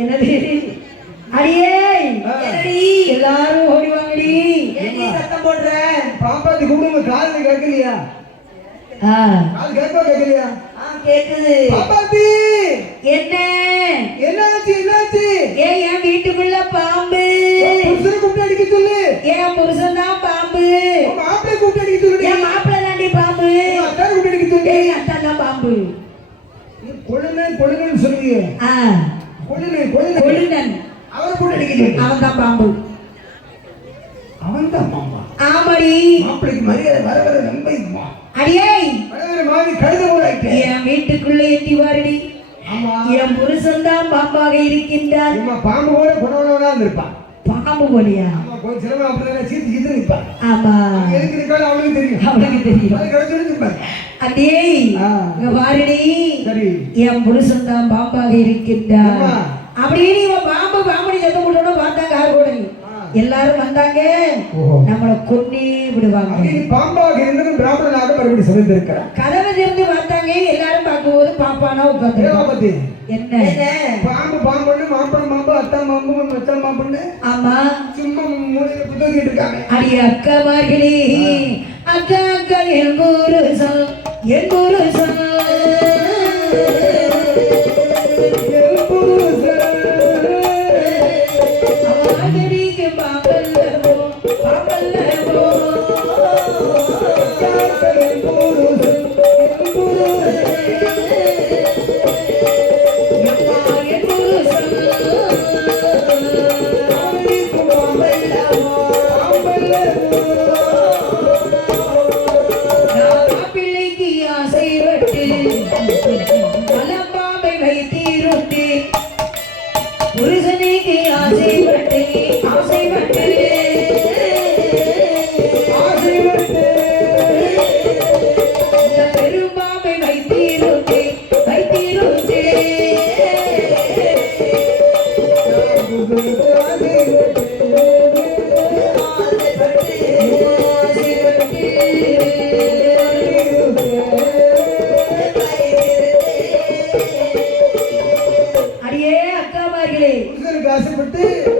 என்னது அடியே எல்லாரும் ஓடி வாங்கடி. சத்தம் போடுற பாப்பாத்தி கூப்பிடுங்க. காது கேட்கலையா? காது கேட்கலையா? கேக்குது. பாப்பாத்தி என்ன என்னாச்சு? என்னாச்சு? ஏன் என் வீட்டுக்குள்ள பாம்பு? புருஷனை கூப்பிட்டு அடிக்க சொல்லு. என் புருஷன் தான் பாம்பு. மாப்பிள்ளை கூப்பிட்டு அடிக்க சொல்லு. என் மாப்பிள்ளை தாண்டி பாம்பு. அத்தான் கூப்பிட்டு அடிக்க சொல்லு. என் அத்தான் தான் பாம்பு. கொழுனன் சொல்லுவீங்க. கொழுனன் அவரை கூப்பிட்டு அடிக்க சொல்லு. அவன் தான் பாம்பு. அவன் தான் பாம்பா? ஆமாடி. மாப்பிள்ளைக்கு மரியாதை வர வர நம்பைமா. அடியே வர வர மாதிரி கழுத போலாயிட்டே. என் வீட்டுக்குள்ள எட்டி வாரடி. என் புருஷன் தான் பாம்பாக இருக்கின்றார். பாம்பு போல குணவனவனா இருப்பான். பாம்பு போலியா? கொஞ்சம் சிலவன் அப்படிதான் சீத்து சீத்து நிற்பான். ஆமா, எதுக்கு இருக்காது அவளுக்கு தெரியும். அவளுக்கு தெரியும். அது கிடைச்சு நிற்பான். அடே இங்க வாரடி. சரி, என் புருஷன் தான் பாம்பாக இருக்கின்றார். அப்படியே இவன் பாம்பு பாம்படி சத்தம் போட்டோட பார்த்தாங்க. ஆர்கோடை எல்லாரும் வந்தாங்க. நம்மளை கொன்னே விடுவாங்க. பாம்பாக இருந்ததும் பிராமணனாக மறுபடியும் சிறந்திருக்கிறார். கதவை திறந்து பார்த்தாங்க. எல்லாரும் பார்க்கும்போது பாப்பானா உட்கார்ந்து. என்ன பாம்பு பாம்புன்னு மாம்பழம் பாம்பு அத்தா பாம்பு மச்சான் பாம்புன்னு. ஆமா, சும்மா மூலையில புத்தகிட்டு இருக்காங்க. அடி அக்காமார்களே, அக்கா அக்கா என் புருஷன் என் புருஷன்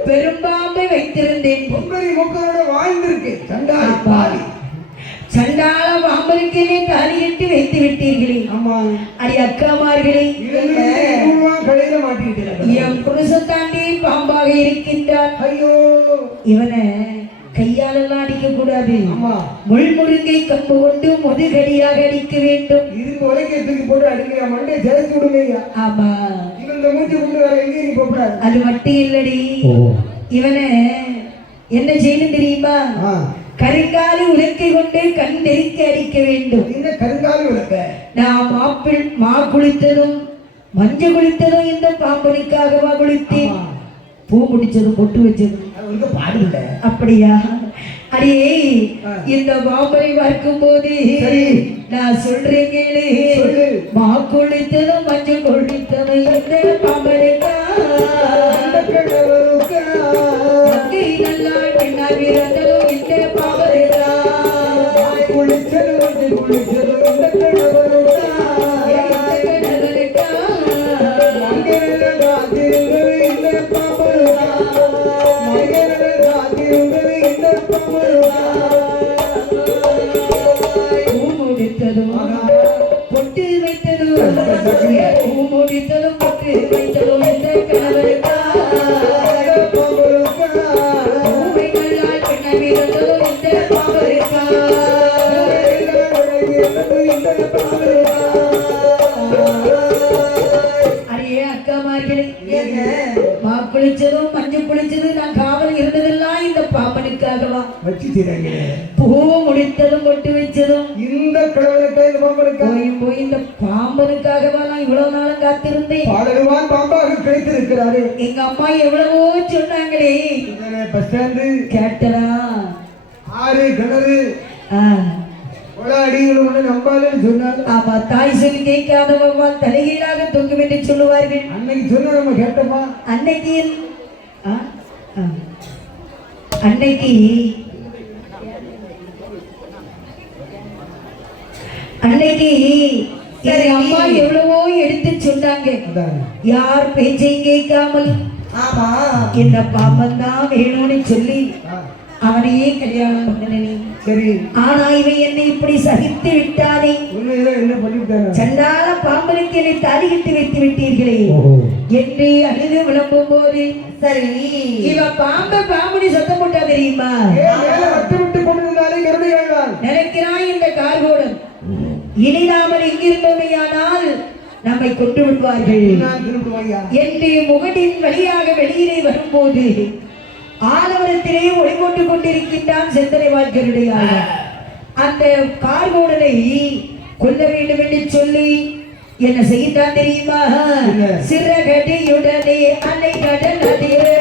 பெரும்பாம்பை வைத்திருந்தேன். சண்டாள பாம்பருக்கு தாலியிட்டு வைத்து விட்டீர்களே. அடி அக்காமார்களே, என் புருஷன் தாண்டி பாம்பாக இருக்கின்றார். ஐயோ, இவனை கையாலெல்லாம் அடிக்க கூடாது. முள்முருங்கை கம்பு கொண்டு முதுகடியாக அடிக்க வேண்டும். இது உலகத்துக்கு போட்டு அடிக்க மண்டே ஜெயிச்சு விடுங்க. ஆமா, இந்த மூச்சு கொண்டு வர எங்கேயும் நீ போகக்கூடாது. அது மட்டும் இல்லடி, இவனை என்ன செய்யணும் தெரியுமா? கருங்காலி உலக்கை கொண்டு கண் நெருக்கி அடிக்க வேண்டும். இந்த கருங்காலி உலக்க நான் மா குளித்ததும் மஞ்சள் குளித்ததும் இந்த பாம்பனுக்காகவா குளித்தேன். பூ முடிச்சதும் பொட்டு வச்சதும் பாடுல. அப்படியா? அடியே, இந்த பாம்பனை பார்க்கும் போது நான் சொல்றேன் கேளு. மா குளித்ததும் மஞ்சள் குளித்ததும் இந்த பாம்பனுக்கா நல்லா பெண்ணா பிறந்ததும் இந்த பாம்பனுக்கா குளிச்சதும் மஞ்சள் குளிச்சதும் இந்த கணவருக்கா பொட்டு வைத்ததும் முடித்ததும் பொட்டு வைத்ததும் இந்த கணவருக்கா இந்த பாவருக்கா அடியே அக்காமார்களே, மா குளிச்சதும் மஞ்சள் குளிச்சதும் நான் காவல் இருந்ததெல்லாம் இந்த பாம்பனுக்காகவா? பூ முடித்ததும் பொட்டு வச்சதும் இந்த கடவுளுக்கு போய் இந்த பாம்பனுக்காகவா நான் இவ்வளவு நாளும் காத்திருந்தேன். பாடலுவான் பாம்பாக கிடைத்திருக்கிறாரு. எங்க அம்மா எவ்வளவோ சொன்னாங்களே. பஸ் ஸ்டாண்டு கேட்டதா? ஆறு கிணறு நம்பாலும் சொன்னாங்க. ஆமா, தாய் சொல்லி கேட்காதவா தலைகீழாக தொங்கும் என்று சொல்லுவார்கள். அன்னைக்கு சொன்ன நம்ம கேட்டோமா? அன்னைக்கு அன்னைக்கு அன்னைக்கு எங்க அம்மா எவ்வளவோ எடுத்து சொன்னாங்க. அதான். யார் பேச்சையும் கேட்காமல் ஆமா இந்த பாம்பன் தான் வேணும்னு சொல்லி ஆ, அவனையே கல்யாணம் பண்ணனே. சரி ஆனா இவன் என்னை இப்படி சகித்து விட்டானே. உண்மையில என்ன பண்ணிவிட்டாங்க? சண்டால பாம்பனுக்கு என்னை தாடியிட்டு வைத்து விட்டீர்களே ஓஹோ. என்று அழுது விளம்பும் போது சரி இவன் பாம்புனி சத்தம் போட்டா தெரியுமா? ஏன் மேல வட்டு விட்டு கொண்டிருந்தாலே கருணை ஆழ்வான். நினைக்கிறான் இந்த கார்கோடன் இனி நாமல் எங்கிருந்தோமையானால் நம்மை கொண்டு விடுவார்கள் நான் திரும்புவாயா? என்று முகட்டின் வழியாக வெளியிலே வரும்போது ஆலவரத்திலே ஒளி போட்டுக் கொண்டிருக்கின்றான் செந்தனை வாழ்க்கருடைய அந்த கார்கோடனை கொல்ல வேண்டும் என்று சொல்லி என்ன செய்தான் தெரியுமா? சிறகடியுடனே அலை கடல் அதிரே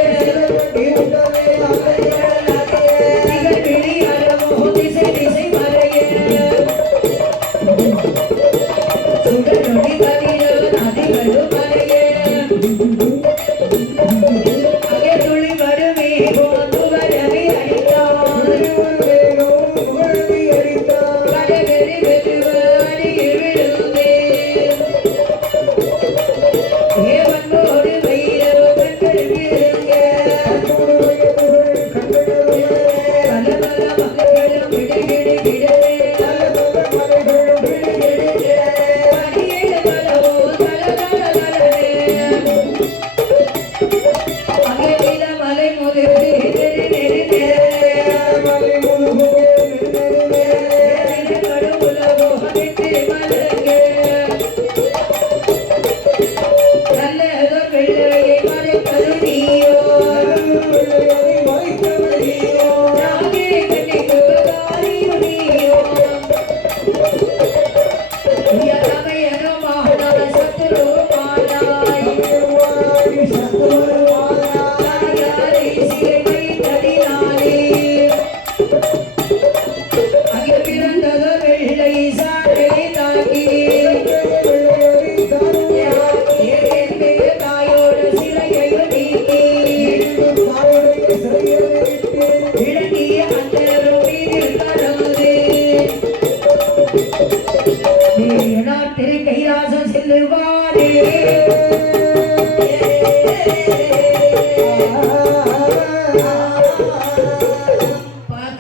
கைலாசம் செல்லுவாரே.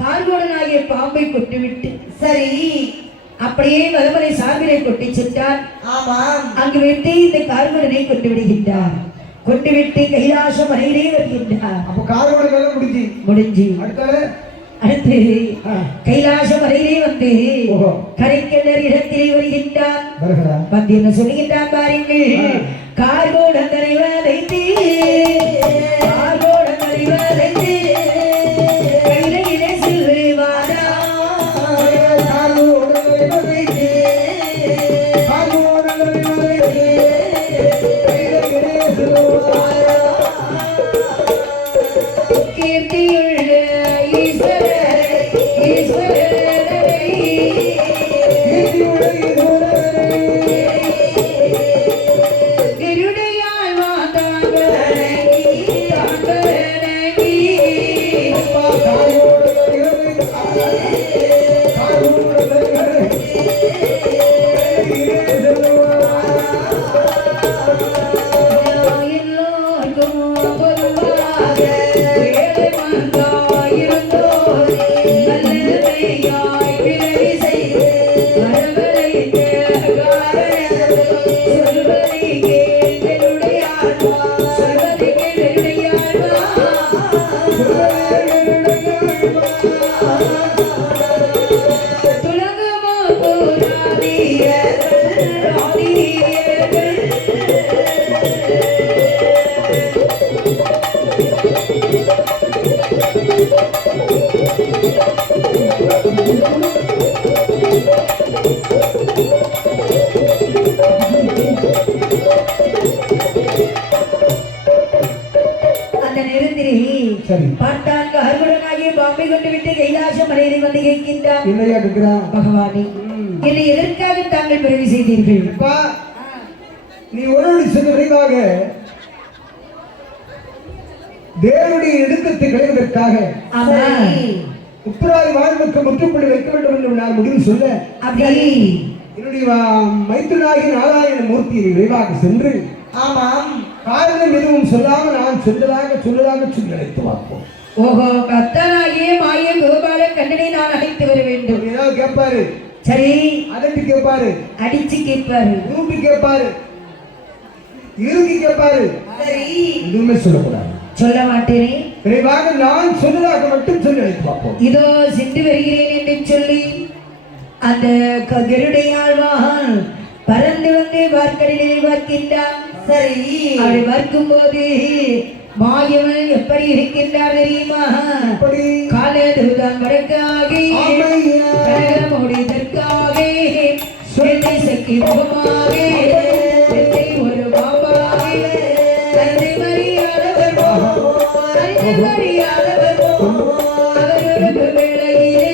கார்கோடனாகிய பாம்பை கொட்டுவிட்டு சரி அப்படியே வலமலை சார்பிலை கொட்டி சென்றார். ஆமாம் அங்கு வைத்து இந்த கார்கோடனை கொண்டு விடுகின்றார். கொண்டு விட்டு கைலாசம் வரையிலே வருகின்றார். அப்ப கார்கோட வேலை முடிஞ்சு அடுத்து ஆ, கைலாசம் வரையிலே வந்து ஓஹோ. கரைக்கிணர் இடத்திலே வருகின்றார். வருகிறா. வந்து என்ன சொல்லுகின்றார் பாருங்கள். கார்கோட தலைவதைத்து கார்கோட தலைவதைத்து கையிலே செல்வாரா கார்கோட வேலை வைத்து, கார்கோட வேலை வைத்து, கையிலே செல்வாரா. கீர்த்தியுள்ள ஈஸ்வரரை ஈஸ்வரரை கீர்த்தியுடைய ஈஸ்வரரை, கருணையால் வாதாங்க தாங்கி அப்பா கார்கோட வேலை வைத்து, கார்கோட வேலை வைத்து, கையிலே செல்வாரா. எல்லோருக்கும் பொதுவாக ஏழை மந்தாயிருந்தோரே நல்லமையாய் பிறவி செய்து வரவழைத்த காரணம் சொல்வதை கேளுடைய ஆன்மா சொல்வதை கேளுடைய ஆன்மா துலகமோ போராடியர்கள் ஆடியர்கள் அந்த நெருந்திரி சரி பார்த்தான் கார்குடனாகிய பாம்பை கொண்டு விட்டு கைலாசம் மலையை வந்து கேட்கின்றான். இல்லையா கேட்கிறா? பகவானே என்னை எதற்காக தாங்கள் பிறவி செய்தீர்கள்? அப்பா, நீ ஒருவடி சென்று விரைவாக தேவனுடைய நெருக்கத்தை களைவதற்காக ஆமா உப்புராதி வாழ்வுக்கு முற்றுப்புள்ளி வைக்க வேண்டும் என்று நான் முடிவு சொல்ல அப்படி என்னுடைய மைத்துனாகி நாராயண மூர்த்தியை விரைவாக சென்று ஆமாம் காரணம் எதுவும் சொல்லாமல் நான் சொல்லதாக சொல்லி அழைத்து பார்ப்போம். ஓஹோ, கத்தனாகிய மாய கோபால கண்ணனை நான் அழைத்து வர வேண்டும். ஏதாவது கேட்பாரு, சரி, அதட்டி கேட்பாரு, அடிச்சு கேட்பாரு, ரூபி கேட்பாரு, இறுதி கேட்பாரு, சரி எதுவுமே சொல்லக்கூடாது. சொல்ல மாட்டேனே. விரைவாக நான் சொன்னதாக மட்டும் சொல்லி அழைத்து பார்ப்போம். இதோ சென்று வருகிறேன் என்று சொல்லி அந்த கருடையாழ்வான் பறந்து வந்து பார்க்கடலில் பார்க்கின்றான். சரி அப்படி பார்க்கும் போது மாயவன் எப்படி இருக்கின்றார் தெரியுமா? காலதுதான் வடக்காகி கனகமோடி தெற்காக சக்தி முகமாக ஒரு பாபாக தந்தை மரியாதவர் அவருக்கு வேளையிலே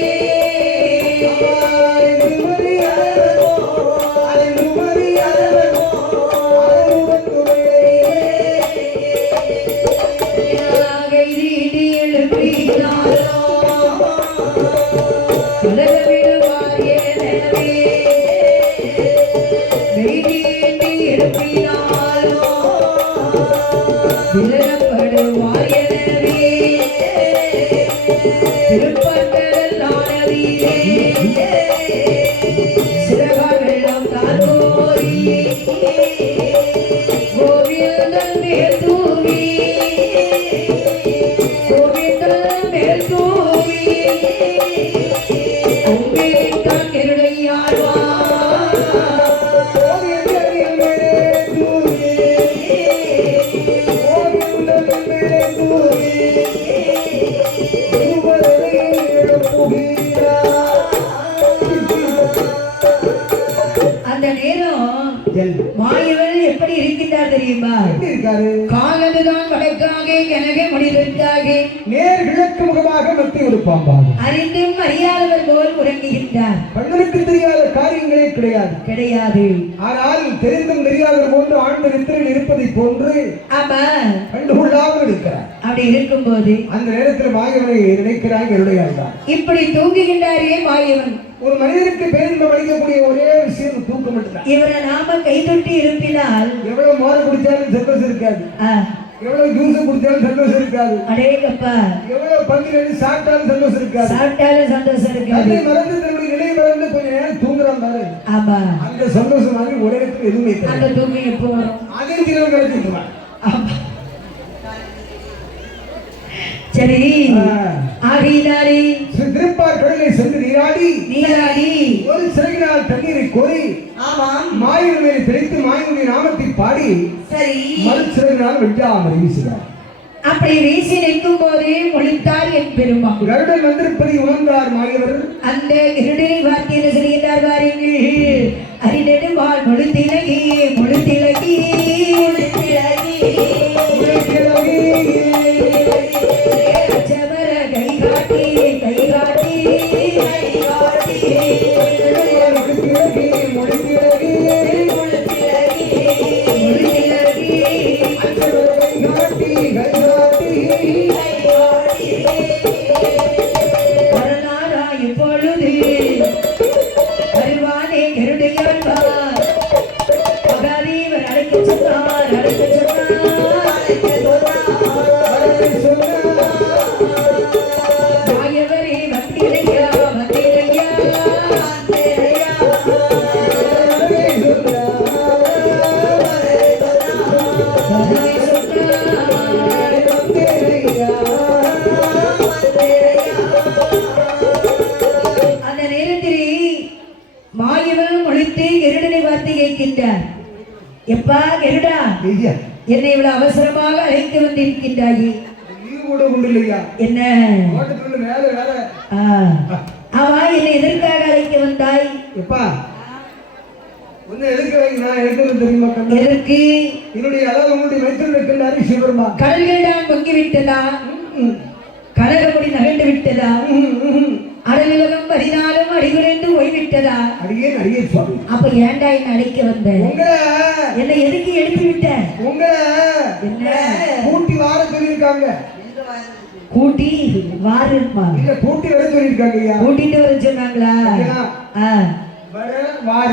மாயவன் எப்படி இருக்கின்றார் தெரியுமா? காலதுதான் வடக்காக கனக மனிதற்காக நேர் கிழக்கு முகமாக மத்திய ஒரு பாம்பாக அறிந்தும் அறியாதவர் போல் உறங்குகின்றார். கண்ணுக்கு தெரியாத காரியங்களே கிடையாது. ஆனால் தெரிந்தும் தெரியாதவர் போன்று ஆழ்ந்த நித்திரையில் இருப்பதை போன்று ஆமா கண்டுகொள்ளாமல் இருக்கிறார். அப்படி இருக்கும்போது அந்த நேரத்தில் மாயவனை நினைக்கிறாங்க என்னுடைய இப்படி தூங்குகின்றாரே மாயவன். ஒரு மனிதனுக்கு பேரின்பம் அளிக்கக்கூடிய ஒரே விஷயம் தூக்கம் மட்டும்தான். இவரை நாம கை தொட்டி இருப்பினால் எவ்வளவு மோர் குடிச்சாலும் சந்தோஷம் இருக்காது, எவ்வளவு ஜூஸ் குடிச்சாலும் சந்தோஷம் இருக்காது, அடேங்கப்பா எவ்வளவு பங்கு சாப்பிட்டாலும் சந்தோஷம் இருக்காது, இருக்காது. மறந்து தன்னுடைய நிலை மறந்து கொஞ்ச நேரம் தூங்குறான் பாரு, ஆமா அந்த சந்தோஷம் மாதிரி உலகத்தில் எதுவுமே அந்த தூக்கம் எப்போ வரும்? அதே தினம் கிடைச்சிருவான். சரி, ஆகையினாலே திருப்பார் கடலை சென்று நீராடி ஒரு சிறகினால் தண்ணீரை கோரி மாயவன் மேலே தெளித்து மாயவனுடைய நாமத்தை பாடி சரி மறு சிறகினால் வெட்டாமல் வீசினார். அப்படி வீசி நிற்கும் போதே ஒளித்தார் என் பெருமாள். கருடன் வந்திருப்பதை உணர்ந்தார் மாயவர். அந்த கருடனை வார்த்தையில் சொல்கிறார் வாருங்கள். அரிநெடுமால் முழுத்திலகி முழுத்திலகி முழுத்திலகி எப்பா கருடா, என்னை இவ்வளவு அவசரமாக அழைத்து வந்திருக்கின்றாயே? என்ன அவா என்னை எதற்காக அழைத்து வந்தாய்? எதற்கு? என்னுடைய அழகு உங்களுடைய மைத்திரன் இருக்கின்றாரு சிவபெருமா. கடல்கள் தான் பொங்கி விட்டதா? கனகமுடி நகர்ந்து விட்டதா? அடலுலகம் பதினாலும் அடிகுறைந்து ஓய்விட்டதா? அடியே சுவாமி. அப்ப ஏண்டா என்ன அழைக்க வந்த? என்னை எதுக்கு எழுப்பி விட்ட? என்ன கூட்டி வார சொல்லியிருக்காங்க. கூட்டி வாருமா? இல்ல கூட்டி வர சொல்லியிருக்காங்க. கூட்டிட்டு வர சொன்னாங்களா? வர வார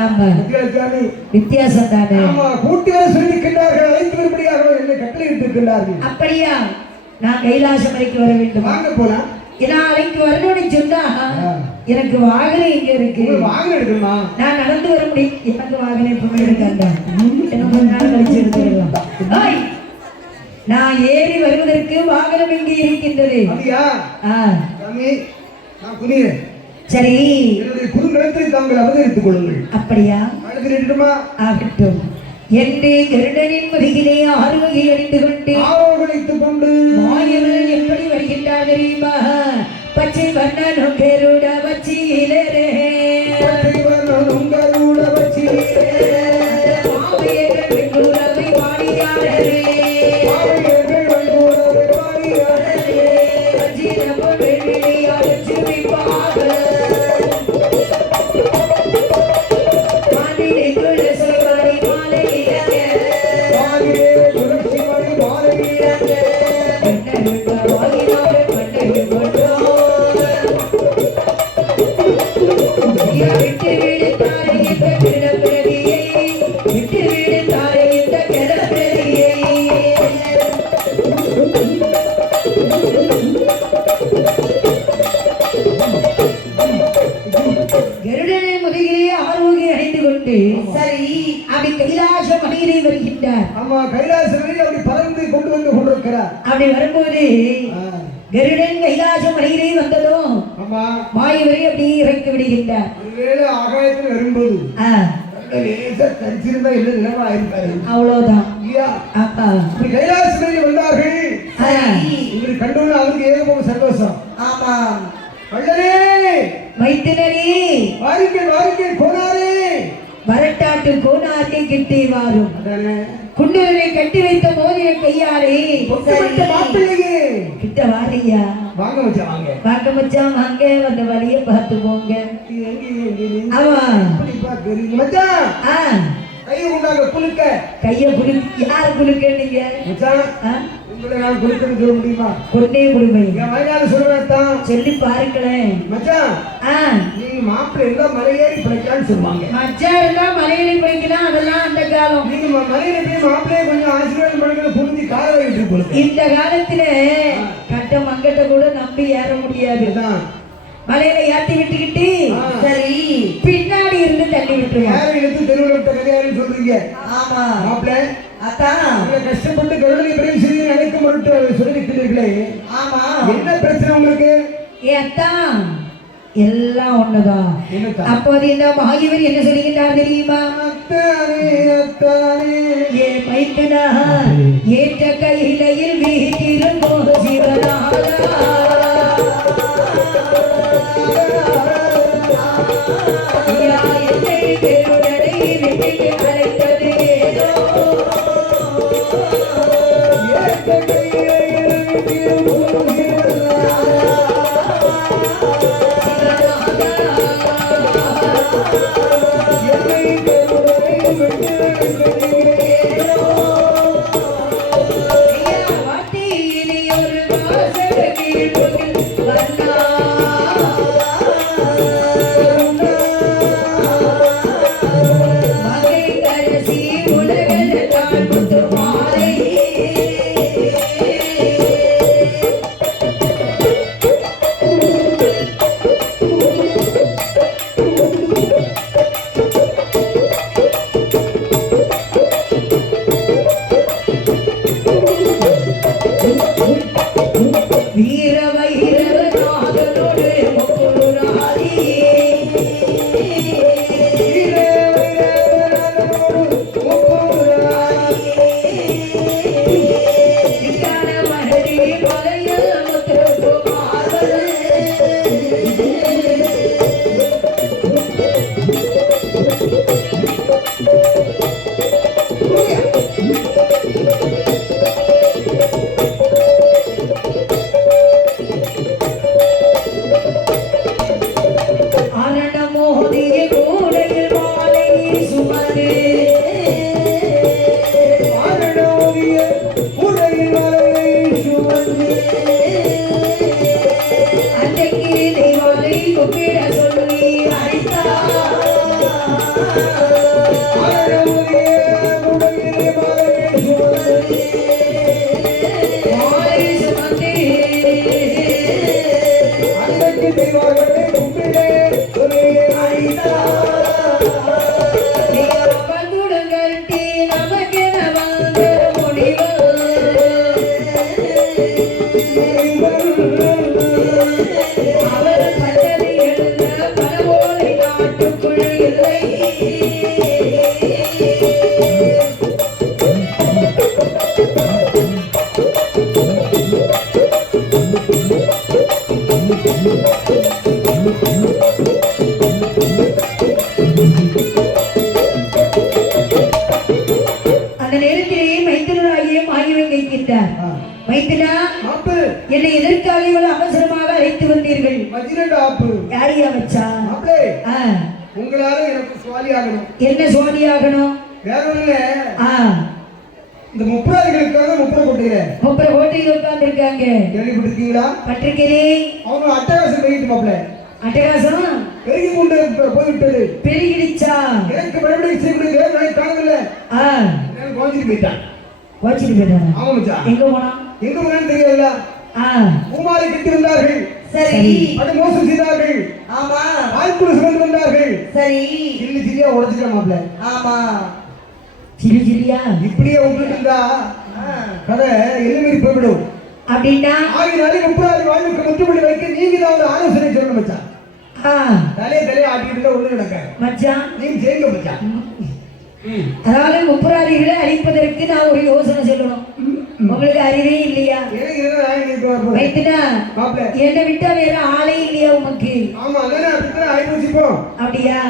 ஆமா வித்தியாசாமி வித்தியாசம் தானே. ஆமா கூட்டி வர சொல்லியிருக்கின்றார்கள், அழைத்து வரும்படியாக என்னை கட்டளையிட்டு இருக்கின்றார்கள். அப்படியா? நான் கைலாசம் வரைக்கும் வர வேண்டும். வாங்க போலாம். நாளைக்கு வரணும்னு சொன்னா எனக்கு வாகனம் இங்க இருக்கு. வாகனம் எடுக்கணுமா? நான் நடந்து வர முடியும். எனக்கு வாகனம் எப்பவுமே எடுக்காண்டா. என்ன கொஞ்ச நாள் கழிச்சு எடுத்துக்கலாம். நான் ஏறி வருவதற்கு வாகனம் இங்கே இருக்கின்றது. அப்படியா? சாமி நான் குனிறேன். சரி, என்னுடைய குறுநிலத்தை தாங்கள் அவதரித்துக் கொள்ளுங்கள். அப்படியா? அழுகிறேட்டுமா? ஆகட்டும். என்று கருடனின் முதுகிலே ஆறுவகை அணிந்து கொண்டு ஆரோகணித்துக் கொண்டு மாயவன் எப்படி வருகின்றார் தெரியுமா? பச்சை வண்ணனும் கருட வச்சியிலே கருட வச்சியிலே மாவையர்கள் வெண்குறவை வாடியாரே வஜிரமும் வெள்ளியாடு சிரிப்பாக அப்படி வரும்போது கருடன் கைலாசம் மலையிலே வந்ததும் மாயவரை அப்படி இறக்கி விடுகின்றார். ஆகாயத்தில் வரும்போது அவ்வளவுதான். கைலாசம் வந்தார்கள். இவர் கண்டோன்னு அவருக்கு ஏகப்போக சந்தோஷம். ஆமா வைத்தினரே வாருங்கள் வாருங்கள் கோனாரே வரட்டாட்டு கோனாரே கிட்டே வாரும். குண்டூரை கட்டி வைத்த மோதிர கையாரே மாப்பிள்ளையே கிட்ட வாரியா? வாங்க மச்சான் வாங்க. வாங்க மச்சான் வாங்க. வந்த வழிய பார்த்து போங்க. ஆமா மச்சான் கையை கொண்டாங்க குலுக்க. கைய குலுக்க யாரு குலுக்க? நீங்க மச்சான் உங்களை நான் குலுக்கன்னு சொல்ல முடியுமா? கொண்டே குடுமை என் வயதான சொல்றதான் சொல்லி பாருங்களேன். மச்சான் நீங்க மாப்பிள்ளை எல்லாம் மலையேறி பிழைக்கலான்னு சொல்லுவாங்க. மச்சான் எல்லாம் மலையேறி பிழைக்கலாம். அதெல்லாம் அந்த காலம். நீங்க மலையில போய் மாப்பிள்ளைய கொஞ்சம் ஆசீர்வாதம் பண்ணுறது புரிஞ்சு கால வைட்டு இந்த காலத்துல கட்ட மங்கட்ட கூட நம்பி ஏற முடியாது. மலையில ஏத்தி விட்டுக்கிட்டு சரி பின்னாடி இருந்து தள்ளி விட்டுருவாங்க. எடுத்து தெருவில் விட்ட கல்யாணம் சொல்றீங்க. ஆமா மாப்பிள்ளை அதான் கஷ்டப்பட்டு கருணை பிரிவு செய்து நினைக்க மறுத்து சொல்லிருக்கிறீர்களே. ஆமா என்ன பிரச்சனை உங்களுக்கு? ஏத்தான் எல்லாம் ஒண்ணுதான். அப்போது இந்த மாயவர் என்ன சொல்லுகின்றார் தெரியுமா? ஏ மைத்தனா ஏற்ற கையிலையில் வீட்டிருந்தோ சிவனாரா என்னை பெருடனை விட்டு அழைத்தது ஏதோ அன்னைக்கு தெய்வானை கூப்பிட சொல்லி அழைத்தார். வைத்தினா என்னை எதற்காக இவ்வளவு அவசரமாக அழைத்து வந்தீர்கள்? யாரையா வச்சா? உங்களால எனக்கு சுவாலி ஆகணும். என்ன சுவாலி ஆகணும்? வேற ஒண்ணுல இந்த முப்பராதிகளுக்காக முப்பரை கொட்டுகிறேன். முப்பரை கோட்டையில் உட்கார்ந்து இருக்காங்க. கேள்விப்பட்டிருக்கீங்களா? பட்டிருக்கிறேன். அவங்க அட்டகாசம் பெருகிட்டு மாப்ள. அட்டகாசம் பெருகி கொண்டு போய்விட்டது. பெருகிடுச்சா? எனக்கு மறுபடியும் செய்யக்கூடிய நான் காணல. நான் கோச்சிட்டு போயிட்டான். கோச்சிட்டு போயிட்டான். ஆமா மச்சான். எங்க போனா? எங்க போனான்னு தெரியல. பூமாலை கட்டி வந்தார்கள். சரி. அது மோசம் செய்தார்கள். ஆமா. ஆய்க்குழு சுமந்து வந்தார்கள். சரி. சில்லி சில்லியா உடைச்சிட்டேன் மாப்ள. ஆமா. சில்லி சில்லியா இப்படியே விட்டுட்டு இருந்தா கதை எல்லுமீறி போய்விடும். அப்படின்னா ஆகினாலே முப்பராதி வாழ்வுக்கு முற்றுப்புள்ளி வைக்க நீங்க தான் ஒரு ஆலோசனை சொல்லணும் மச்சான். தலையை ஆட்டிக்கிட்டு ஒண்ணு நடக்க மச்சான். நீங்க செய்யுங்க மச்சான். அதாவது முப்பராதிகளை அழிப்பதற்கு நான் ஒரு யோசனை சொல்லணும். உங்களுக்கு அறிவே இல்லையா? வைத்தினா என்னை விட்டா வேற ஆளே இல்லையா உமக்கு? அப்படியா?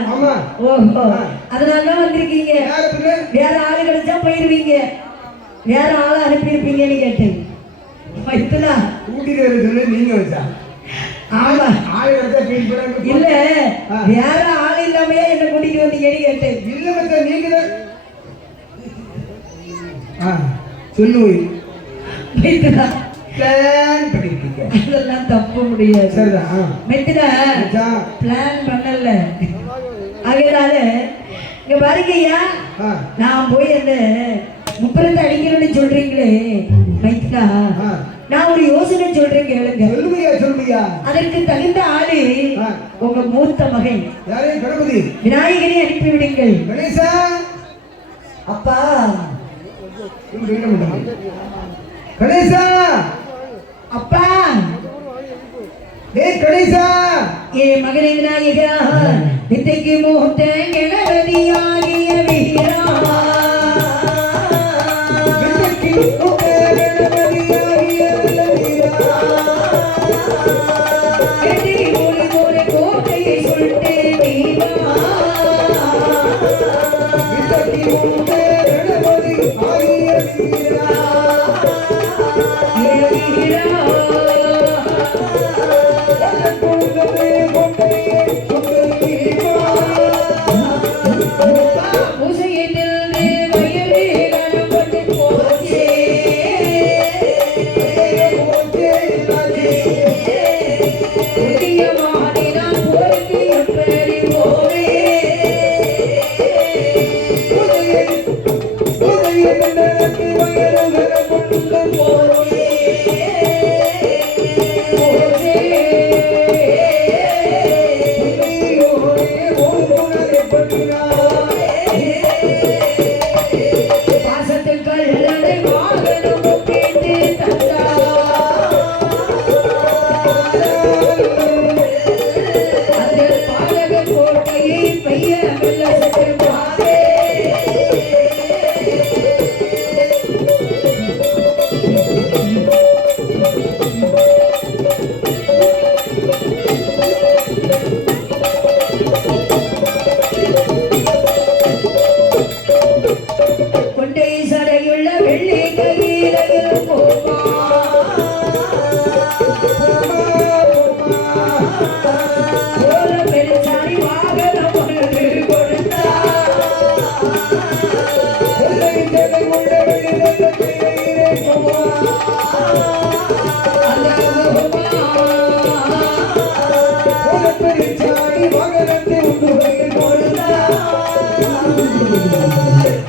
ஓஹோ, அதனாலதான் வந்திருக்கீங்க. வேற ஆளு கிடைச்சா போயிருவீங்க. வேற ஆளை அனுப்பியிருப்பீங்கன்னு கேட்டேன். வைத்தினா நீங்க வச்சா ஆமா இல்ல வேற ஆள் இல்லாமையே என்ன கூட்டிட்டு வந்தீங்கன்னு கேட்டேன். இல்ல மச்சான் நீங்க சொல்லுவீங்க. அதெல்லாம் தப்பு முடியாது. பிளான் பண்ணல. அதனால இங்க பாருங்கய்யா, நான் போய் அந்த முப்பரத்தை அடிக்கணும்னு சொல்றீங்களே மைத்னா, நான் ஒரு யோசனை சொல்றேன் கேளுங்க. சொல்லுங்க. அதற்கு தகுந்த ஆளு உங்க மூத்த மகன் கணபதி விநாயகனை அனுப்பி விடுங்கள். கணேசா அப்பா கணேசா அப்பா கணேசா ஏ மகனே விநாயகா, வித்தைக்கு மூத்த கணபதியாகிய வீரா, வித்தைக்கு மூத்த கணபதியாகிய வீரா, கட்டி மூடி மூடி கோட்டையை சொல்லிட்டு வீரா, வித்தைக்கு மூத்த கணபதி ஆகிய வீரா, வீரா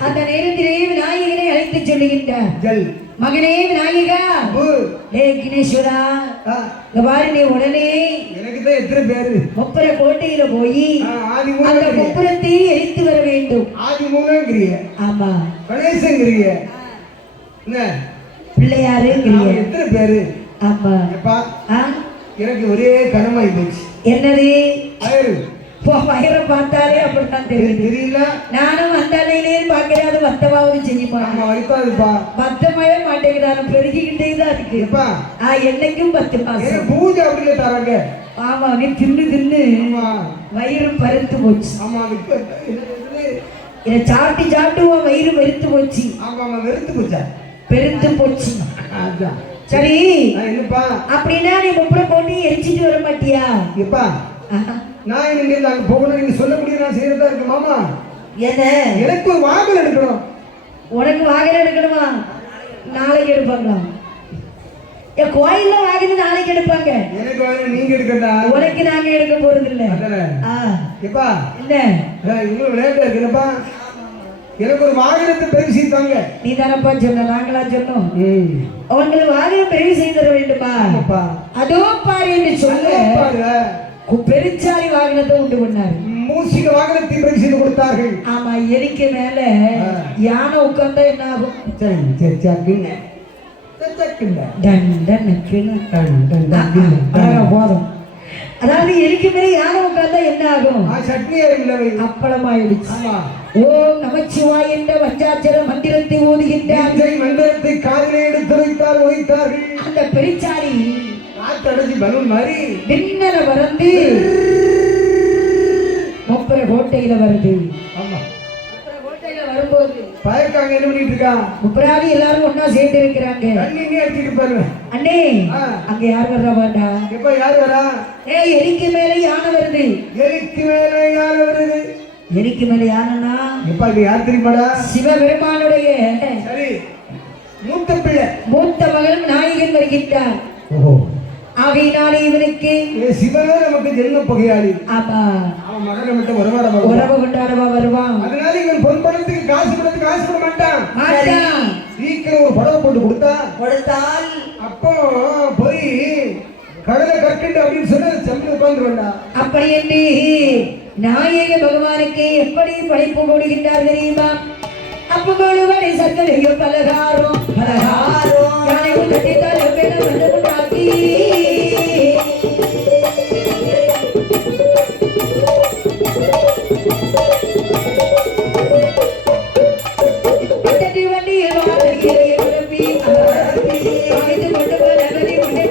அந்த நேரத்திலே விநாயகனை அழைத்து சொல்லுகின்றார். ஜல் மகனே விநாயகா, பூ. டே கினேஸ்வரா, ஆ, இங்க பாரு, நீ உடனே எனக்கு தான் எத்தனை பேரு முப்புற கோட்டையில போய் ஆதி அந்த மூலம் முப்புறத்தை எரித்து வர வேண்டும். ஆதி மூலங்கிறிய ஆமா, கணேசங்கிறிய என்ன பிள்ளையாருங்கிறிய. எத்தனை பேரு? ஆமா. எப்பா ஆ, எனக்கு ஒரே கனமாய் போச்சு. என்னது? வயிறு வயிறை பார்த்தாலே அப்படித்தான் தெரியுது. தெரியல. நானும் அந்த அன்னையிலே பார்க்கிறேன், அது வத்தமாவது செய்யுமா? ஆமா வைப்பாதுப்பா. வத்தமாவே மாட்டேங்குது, பெருகிக்கிட்டே தான் இருக்கு. எப்பா என்னைக்கும் 10 மாசம். பூஜை அப்படியே தராங்க. ஆமா, நீ தின்னு தின்னு ஆமா வயிறு பருத்து போச்சு. ஆமா இதை சாப்பிட்டு சாப்பிட்டு உன் வயிறு வெறுத்து போச்சு. ஆமா ஆமா வெறுத்து போச்சா? பெருத்து போச்சு. அதான் சரி, என்னப்பா அப்படின்னா நீ முப்புற போட்டு எரிச்சிட்டு வர மாட்டியா? எப்பா நான் இங்க அங்க போகணும், நீங்க சொல்ல முடியும், நான் செய்யறதா இருக்கு. மாமா என்ன? எனக்கு ஒரு வாகனம் எடுக்கணும். உனக்கு வாகனம் எடுக்கணுமா? நாளைக்கு எடுப்பாங்களா? என் கோயில்ல வாகனம் நாளைக்கு எடுப்பாங்க. எனக்கு வாகனம் நீங்க எடுக்கட்டா? உனக்கு நாங்க எடுக்க போறது இல்ல. எப்பா இல்ல இவ்வளவு விளையாட்டா இருக்குப்பா. எனக்கு ஒரு வாகனத்தை பெருசு செய்தாங்க. நீ தானப்பா சொன்ன, நாங்களா சொன்னோம்? உங்களுக்கு வாகனம் பெருசு செய்து தர வேண்டுமா? அதோ பாரு என்று சொல்ல பெருச்சாலி வாகனத்தை உண்டு பண்ணாரு. மூசிக வாகனத்தை பெருசு செய்து கொடுத்தார்கள். ஆமா, எரிக்க மேல யானை உட்கார்ந்தா என்ன ஆகும்? போதும். அதாவது எரிக்க மேல யானை உட்கார்ந்தா என்ன ஆகும்? அப்பளமாயிடுச்சு. ஓம் நமச்சிவாய் என்ற பஞ்சாட்சர மந்திரத்தை ஓதுகின்றார். மந்திரத்தை காதிலே எடுத்து வைத்தார் வைத்தார்கள். அந்த பெருச்சாலி காத்தடைச்சு பலூன் மாதிரி மின்னல வரந்து முப்புற கோட்டையில வருது. ஆமா, முப்புற கோட்டையில வரும்போது பயக்காங்க என்ன பண்ணிட்டு இருக்கான்? முப்புறாதி எல்லாரும் ஒன்னா சேர்ந்து இருக்கிறாங்க. தண்ணி அடிச்சிட்டு பாருங்க. அண்ணே, அங்க யார் வர்றா பாண்டா? எப்ப யார் வரா? எரிக்கு மேல யானை வருது. எரிக்கு மேல யார் வருது? எரிக்கு மேல யானைனா எப்ப இது யார் தெரியுமாடா? சிவபெருமானுடைய சரி மூத்த பிள்ளை, மூத்த மகன் நாயகன் வருகின்றார். ஓஹோ, ஆகையினாலே இவனுக்கு சிவனே நமக்கு ஜென்ம பகையாளி. ஆமா, அவன் மகனை மட்டும் வருவாடா? உறவு கொண்டாடவா வருவான். அதனால இவன் பொன் பணத்துக்கு காசு போட மாட்டான். மாட்டான். சீக்கிரம் ஒரு படவை போட்டு கொடுத்தால் அப்போ போய் கடலை கற்கண்டு அப்படின்னு சொல்லி செம்மி உட்கார்ந்து வேண்டாம். அப்படி என்று நாயக பகவானுக்கு எப்படி படைப்பு கொடுக்கின்றார் தெரியுமா? அப்ப கொழுவடை சர்க்கரையோ பலகாரம் பலகாரம் யானை கட்டி தலை பேர மண்டபமாக்கி பட்டடி வண்டியில் வாழகிறையை நிரப்பி அமைத்து கொண்டு நகரி கொண்டு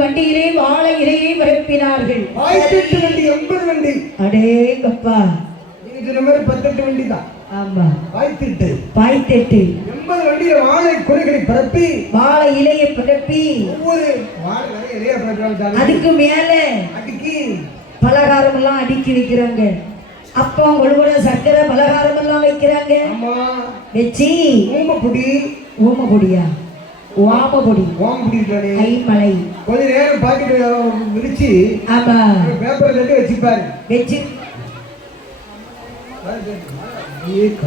வண்டியிலே வாழை இலையை பரப்பினார்கள். 8 வண்டி 80 வண்டி. அடேங்கப்பா, நீங்க சொன்ன மாதிரி 18 வண்டி தான். ஆமா, 8 80 வண்டியில வாழை குலைகளை பரப்பி வாழை இலையை பரப்பி ஒவ்வொரு வாழை இலையை பரப்பி அதுக்கு மேல அடுக்கி பலகாரம் எல்லாம் அடுக்கி வைக்கிறாங்க. அப்பம் ஒழுகுட சர்க்கரை பலகாரம் எல்லாம் வைக்கிறாங்க. வச்சு ஊமப்பொடியா ஓமப்பொடி ஐமலை கொஞ்ச நேரம் பாக்கெட் விரிச்சு ஆமா பேப்பர் கட்டி வச்சுப்பாரு. வச்சு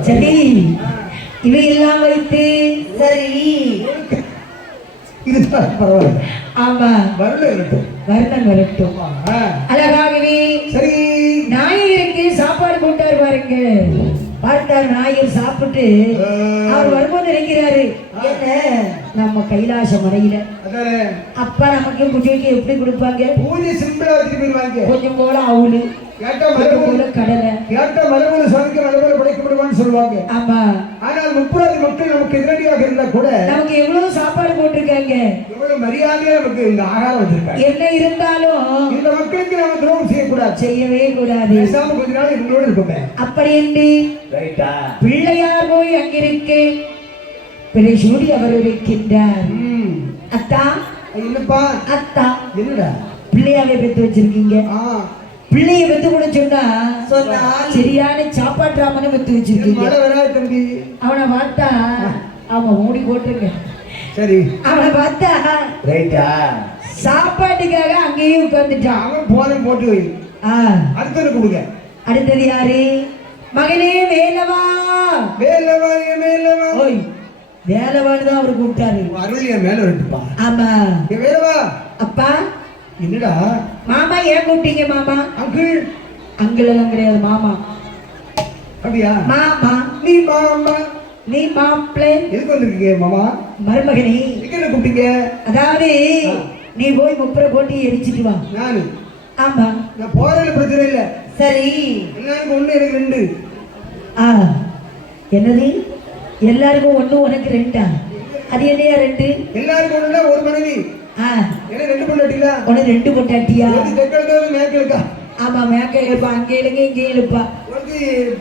சரி இவையெல்லாம் வைத்து சரி இது பரவாயில்ல. ஆமா, வருடம் வரட்டும். அழகாகவே சரி நாயகருக்கு சாப்பாடு போட்டாரு பாருங்க. பார்த்தார் நாயர் சாப்பிட்டு அவர் வரும்போது நினைக்கிறாரு, என்ன நம்ம கைலாச மலையில அப்பா நமக்கு பூஜைக்கு எப்படி கொடுப்பாங்க? பூஜை சிம்பிளா வச்சுட்டு போயிருவாங்க. கொஞ்சம் போல அவளு கேட்டா இது போல மரபு கடலை. கேட்டா மரபு சாதிக்க மரபு படைக்கப்படுவான்னு சொல்லுவாங்க. ஆமா, ஆனால் முப்புராதி மக்கள் நமக்கு எதிரடியாக இருந்தா கூட நமக்கு எவ்வளவு சாப்பாடு போட்டிருக்காங்க, எவ்வளவு மரியாதையா நமக்கு இந்த ஆகாரம் வச்சிருக்காங்க. என்ன இருந்தாலும் இந்த மக்களுக்கு நாம துரோகம் செய்யக்கூடாது, செய்யவே கூடாது. பேசாம கொஞ்ச நாள் இவங்களோட இருப்போமே. அப்படி என்று ரைட்டா? பிள்ளையார் போய் அங்கிருக்கு பிள்ளை சூடி அவர் இருக்கின்றார். அத்தா என்னப்பா அத்தா என்னடா பிள்ளையாவை பெத்து வச்சிருக்கீங்க. பிள்ளைய பெத்து கூட சொன்னா சரியான சாப்பாட்டு ராமனை பெத்து வச்சிருக்கீங்க. மழை வராது தம்பி. அவனை பார்த்தா அவன் மூடி போட்டிருக்க. சரி அவனை பார்த்தா ரைட்டா? சாப்பாட்டுக்காக அங்கேயே உட்கார்ந்துட்டான். அவன் போதும் போட்டு வை. அடுத்தது கொடுங்க. அடுத்தது யாரு? மகனே வேலவா. வேலவா வேலவா. ஓய் வேலவான்னு தான் அவரு கூப்பிட்டாரு. அருளிய மேல இருக்குப்பா. ஆமா வேலவா. அப்பா என்னடா மாமா ஏன் கூப்பிட்டீங்க? மாமா அங்கிள். அங்கிள் எல்லாம் கிடையாது, மாமா. அப்படியா? மாமா நீ மாமா நீ மாப்பிள்ளை. எதுக்கு வந்திருக்கீங்க மாமா? மருமகனே என்ன கூப்பிட்டீங்க? அதாவது நீ போய் முப்புற போட்டி எரிச்சிட்டு வா. நானு? ஆமா நான் போறதுல பிரச்சனை இல்ல. சரி எல்லாருக்கும் ஒண்ணு எனக்கு ரெண்டு. என்னது எல்லாருக்கும் ஒண்ணு உனக்கு ரெண்டா? அது என்னையா ரெண்டு? எல்லாருக்கும் ஒண்ணுனா ஒரு மனைவி. என்ன ரெண்டு பொண்டாட்டிங்களா? உனக்கு ரெண்டு பொண்டாட்டியா? ஒரு தெற்கெழுத்தா மேற்கெழுக்கா? ஆமா மேற்க எழுப்பா, அங்கே இழுங்க இங்கே எழுப்பா. ஒரு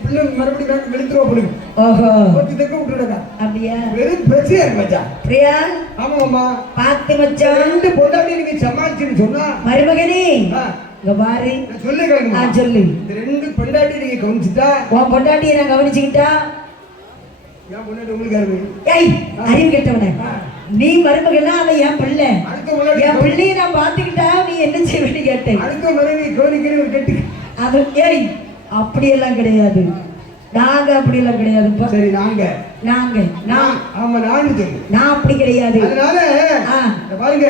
பிள்ளை மறுபடியும் வெளுத்துருவா போடுங்க. ஓஹோ ஒரு தெற்க விட்டுடா. அப்படியா? வெறும் பிரச்சனையா இருக்கு மச்சான். பிரியா ஆமாம்மா பார்த்து மச்சான். ரெண்டு பொண்டாட்டி நீங்க சமாளிச்சுன்னு சொன்னா மருமகனே இங்க பாரு சொல்லு கேளுங்க. சொல்லு. இந்த ரெண்டு பொண்டாட்டி நீங்க கவனிச்சுட்டா உன் பொண்டாட்டியை நான் கவனிச்சுக்கிட்டா என் பொண்டாட்டி உங்களுக்கு யாரு? ஏய் அறிவு கெட்டவனே, நீ மருமகனா அவன் என் பிள்ளை. என் பிள்ளைய நான் பாத்துக்கிட்டா நீ என்ன செய்வேன்னு கேட்டேன். அடுத்த மனைவி கவனிக்கிற ஒரு கெட்டு அது ஏய் அப்படியெல்லாம் கிடையாது. நாங்க அப்படியெல்லாம் கிடையாதுப்பா. சரி நாங்க நாங்க நான் ஆமா நானு சொல்லு. நான் அப்படி கிடையாது. அதனால பாருங்க,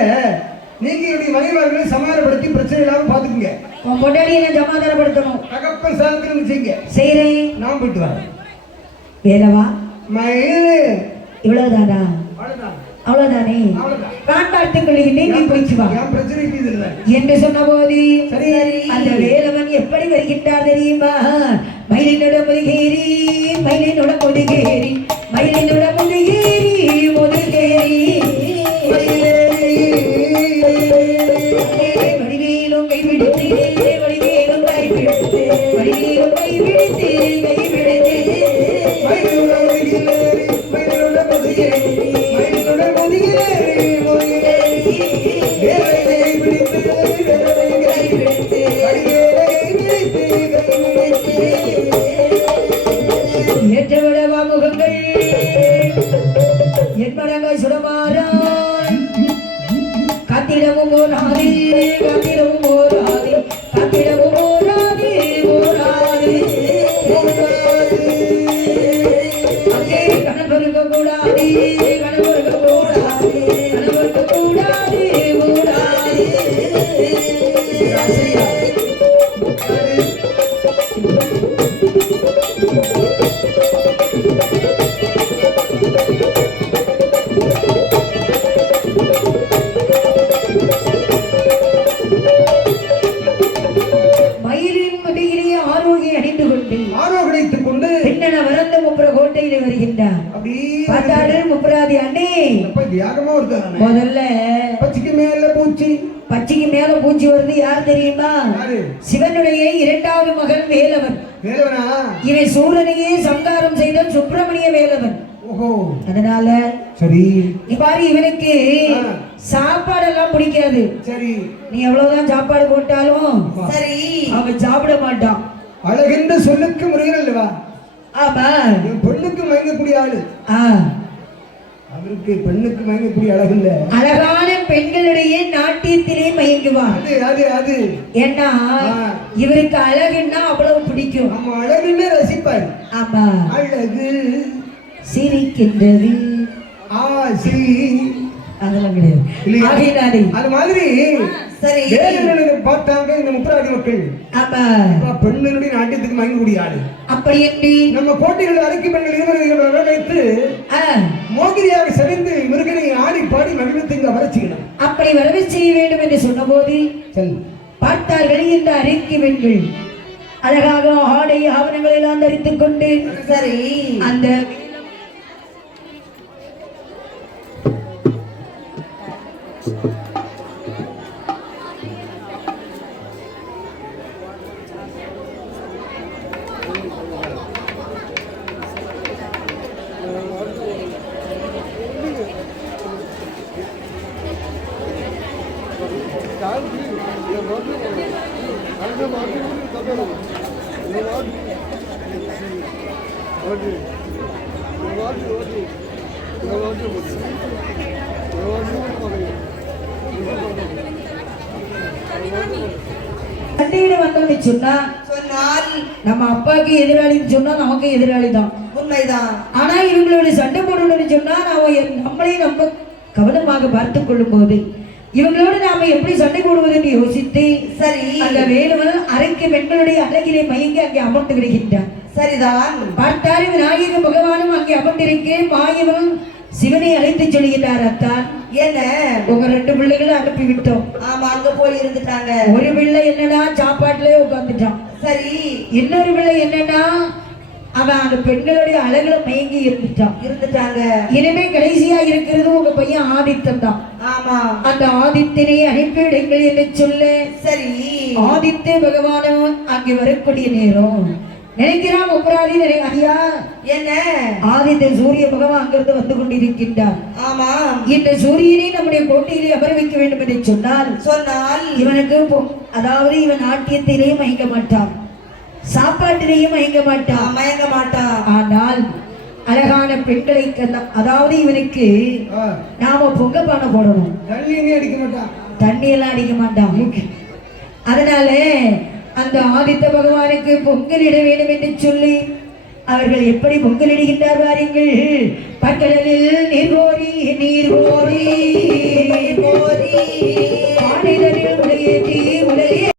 நீங்க என்னுடைய மனைவிமார்களை சமாதானப்படுத்தி பிரச்சனை இல்லாம பாத்துக்குங்க. உன் பொண்டாட்டியை நான் சமாதானப்படுத்தணும். தகப்ப சாந்திரம் செய்யுங்க. செய்றேன். நான் போயிட்டு வரேன். வேலவா மயிலு. இவ்வளவுதானா? அவ்வளவுதானே? அவ்வளவுதான். நான் பார்த்துக் கொள்கிறேன், நீ போயிட்டு வா என் பிரச்சனை இது இல்லை என்று சொன்ன போது சரி அந்த வேலவன் எப்படி வருகின்றார் தெரியுமா? மயிலினோட முதுகேரி மயிலினோட முதுகேரி மயிலினோட முதுகேரி முதுகேரி வடிவேலும் கைவிடுத்து வடிவேலும் கைவிடுத்து வடிவேலும் கைவிடுத்து கைவிடுத்து ஏற்றவிடவா முகங்கள் என்பனங்கள் சுடமாறான் காத்திடவும் ஓராது காத்திடவும் ஓராது காத்திடவும் ஓராது ஓராது அங்கே கணவருக்கு கூடாது கணவருக்கு கூடாது கணவருக்கு கூடாது கூடாது. மயிலின் முதுகிலே ஆரோக்கியம் அணிந்து கொண்டு ஆரோகணித்துக் கொண்டு பின்னண வளர்ந்த முப்புற கோட்டையில வருகின்றார். அப்படி பார்த்தார்கள் முப்புராதி அண்ணே. தியாகமா இருக்காங்க. முதல்ல பச்சைக்கு மேல பூச்சி பச்சைக்கு மேல பூச்சி வருது யார் தெரியுமா? சிவனுடைய இரண்டாவது மகன் வேலவன். வேலவனா? இவன் சூரனையே சங்காரம் செய்த சுப்பிரமணிய வேலவன். ஓஹோ. அதனால சரி இவ்வாறு இவனுக்கு சாப்பாடெல்லாம் பிடிக்காது. சரி நீ எவ்வளவுதான் சாப்பாடு போட்டாலும் சரி அவன் சாப்பிட மாட்டான். அழகென்ற சொல்லுக்கு முறையில் அல்லவா? ஆமா என் பெண்ணுக்கு மயங்கக்கூடிய ஆளு. அவருக்கு பெண்ணுக்கு மயங்கக்கூடிய அழகு இல்ல. அழகான பெண்களுடைய நாட்டியத்திலே மயங்குவான். அது அது அது ஏன்னா இவருக்கு அழகுன்னா அவ்வளவு பிடிக்கும். ஆமா அழகுன்னு ரசிப்பாரு. ஆமா அழகு சிரிக்கின்றது ஆசி அதெல்லாம் கிடையாது. ஆகையினாலே அது மாதிரி சரி பார்த்தாங்க இந்த முப்பராதி மக்கள். ஆமா பெண்களுடைய நாட்டியத்துக்கு மயங்கக்கூடிய ஆளு. அப்படி என்று நம்ம கோட்டைகள் அரைக்கு பெண்கள் இருவரை வைத்து மோகிரியாக சரிந்து முருகனை ஆடி பாடி மகிழ்ந்து இங்க வரைச்சிக்கணும். அப்படி வரவை செய்ய வேண்டும் என்று சொன்ன போது பார்த்தார்கள் இந்த அரைக்கு பெண்கள் அழகாக ஆடை ஆவணங்களை எல்லாம் தரித்துக் கொண்டு சரி அந்த சண்டையிட வந்தோம்னு சொன்னா சொன்னால் நம்ம அப்பாவுக்கு எதிராளின்னு சொன்னா நமக்கு எதிராளி தான். உண்மைதான். ஆனா இவங்களோட சண்டை போடணும்னு சொன்னா நம்மளையும் நம்ம கவனமாக பார்த்துக் கொள்ளும் போது இவங்களோட நாம எப்படி சண்டை போடுவதுன்னு யோசித்து சரி அந்த வேலுவன் அரைக்கு பெண்களுடைய அழகிலே மயங்கி அங்கே அமர்ந்து விடுகின்றான். சரிதான். பார்த்தாரு விநாயக பகவானும் அங்கே அமர்ந்திருக்கேன். மாயவன் சிவனை அழைத்து சொல்லுகிறார், அத்தான் என்ன உங்க 2 பிள்ளைகளை அனுப்பி விட்டோம். ஆமா அங்க போய் இருந்துட்டாங்க. ஒரு பிள்ளை என்னன்னா சாப்பாட்டுலயே உட்காந்துட்டான். சரி இன்னொரு பிள்ளை என்னன்னா அவன் அந்த பெண்களுடைய அழகுல மயங்கி இருந்துட்டாங்க. இனிமே கடைசியா இருக்கிறது உங்க பையன் ஆதித்தன் தான். ஆமா அந்த ஆதித்தனை அனுப்பிவிடுங்கள் என்று சொல்ல சரி ஆதித்ய பகவானும் அங்கே வரக்கூடிய நேரம் நினைக்கிறான் ஒப்பராதி ஐயா என்ன ஆதித்ய சூரிய பகவான் அங்கிருந்து வந்து கொண்டிருக்கின்றார். ஆமா இந்த சூரியனை நம்முடைய கோட்டையிலே அமர வைக்க வேண்டும் என்று சொன்னால் இவனுக்கு அதாவது இவன் நாட்டியத்திலேயும் மயங்க மாட்டான், சாப்பாட்டிலேயும் மயங்க மாட்டான். ஆனால் அழகான பெண்களை அதாவது இவனுக்கு நாம பொங்க பானை போடணும். தண்ணி எல்லாம் அடிக்க மாட்டான். அதனால அந்த ஆதித்த பகவானுக்கு பொங்கலிட வேண்டும் என்று சொல்லி அவர்கள் எப்படி பொங்கலிடுகின்றார் வாருங்கள். பட்டலில் நீர்கோரி